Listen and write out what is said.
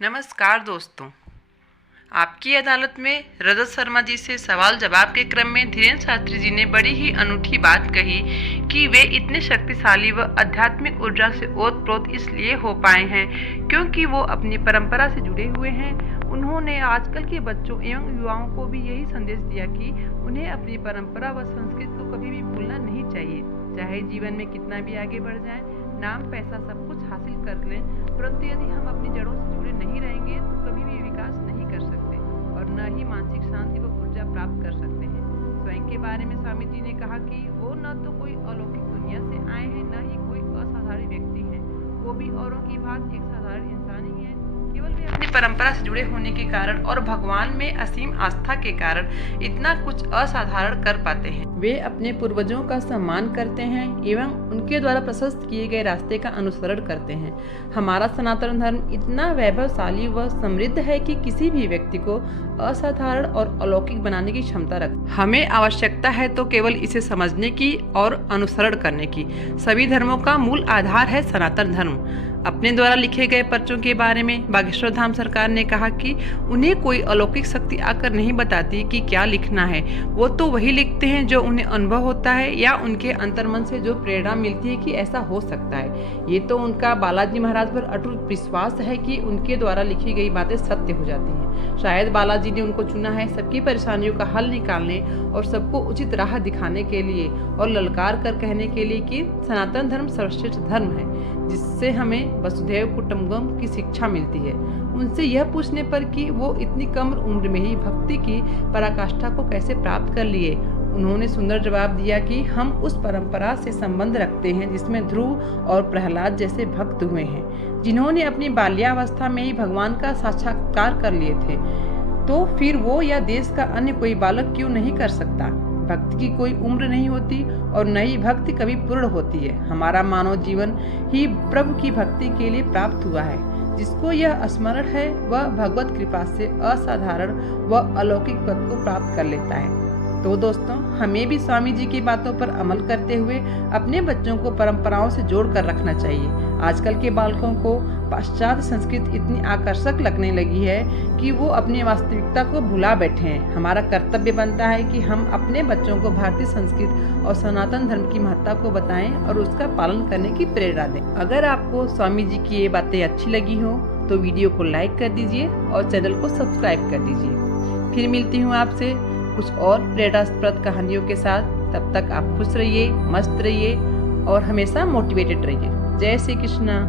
नमस्कार दोस्तों, आपकी अदालत में रजत शर्मा जी से सवाल जवाब के क्रम में धीरेन्द्र शास्त्री जी ने बड़ी ही अनूठी बात कही कि वे इतने शक्तिशाली व आध्यात्मिक ऊर्जा से ओतप्रोत इसलिए हो पाए हैं क्योंकि वो अपनी परंपरा से जुड़े हुए हैं। उन्होंने आजकल के बच्चों एवं युवाओं को भी यही संदेश दिया कि उन्हें अपनी परंपरा व संस्कृति को कभी भी भूलना नहीं चाहिए। चाहे जीवन में कितना भी आगे बढ़ जाए, नाम पैसा सब कुछ हासिल कर लें, परंतु यदि हम अपनी जड़ों से जुड़े नहीं रहेंगे तो कभी भी विकास नहीं कर सकते और न ही मानसिक शांति व ऊर्जा प्राप्त कर सकते हैं। स्वयं के बारे में स्वामी जी ने कहा कि वो न तो कोई अलौकिक दुनिया से आए हैं, न ही कोई असाधारण व्यक्ति हैं। वो भी औरों की भांति एक साधारण इंसान ही है। केवल वे अपनी परंपरा से जुड़े होने के कारण और भगवान में असीम आस्था के कारण इतना कुछ असाधारण कर पाते हैं। वे अपने पूर्वजों का सम्मान करते हैं एवं उनके द्वारा प्रशस्त किए गए रास्ते का अनुसरण करते हैं। हमारा सनातन धर्म इतना वैभवशाली व समृद्ध है कि किसी भी व्यक्ति को असाधारण और अलौकिक बनाने की क्षमता रखता है। हमें आवश्यकता है तो केवल इसे समझने की और अनुसरण करने की। सभी धर्मों का मूल आधार है सनातन धर्म। अपने द्वारा लिखे गए पर्चों के बारे में बागेश्वर धाम सरकार ने कहा कि उन्हें कोई अलौकिक शक्ति आकर नहीं बताती कि क्या लिखना है। वो तो वही लिखते हैं जो उन्हें अनुभव होता है या उनके अंतर्मन से जो प्रेरणा मिलती है कि ऐसा हो सकता है। ये तो उनका बालाजी महाराज पर अटूट विश्वास है कि उनके द्वारा लिखी गई बातें सत्य हो जाती हैं। शायद बालाजी ने उनको चुना है सबकी परेशानियों का हल निकालने और सबको उचित राह दिखाने के लिए और ललकार कर कहने के लिए कि सनातन धर्म सर्वश्रेष्ठ धर्म है, जिससे हमें वसुधैव कुटुंबकम की शिक्षा मिलती है। उनसे यह पूछने पर कि वो इतनी कम उम्र में ही भक्ति की पराकाष्ठा को कैसे प्राप्त कर लिए, उन्होंने सुंदर जवाब दिया कि हम उस परंपरा से संबंध रखते हैं जिसमें ध्रुव और प्रहलाद जैसे भक्त हुए हैं, जिन्होंने अपनी बाल्यावस्था में ही भगवान का साक्षात्कार कर लिए थे। तो फिर वो या देश का अन्य कोई बालक क्यों नहीं कर सकता। भक्ति की कोई उम्र नहीं होती और न ही भक्ति कभी पूर्ण होती है। हमारा मानव जीवन ही प्रभु की भक्ति के लिए प्राप्त हुआ है। जिसको यह स्मरण है वह भगवत कृपा से असाधारण व अलौकिक पद को प्राप्त कर लेता है। तो दोस्तों, हमें भी स्वामी जी की बातों पर अमल करते हुए अपने बच्चों को परंपराओं से जोड़ कर रखना चाहिए। आजकल के बालकों को पाश्चात्य संस्कृति इतनी आकर्षक लगने लगी है कि वो अपनी वास्तविकता को भुला बैठे हैं। हमारा कर्तव्य बनता है कि हम अपने बच्चों को भारतीय संस्कृति और सनातन धर्म की महत्ता को बताएं और उसका पालन करने की प्रेरणा दें। अगर आपको स्वामी जी की ये बातें अच्छी लगी हो तो वीडियो को लाइक कर दीजिए और चैनल को सब्सक्राइब कर दीजिए। फिर मिलती हूँ आपसे कुछ और प्रेरणास्पद कहानियों के साथ। तब तक आप खुश रहिए, मस्त रहिए और हमेशा मोटिवेटेड रहिए। जय श्री कृष्णा।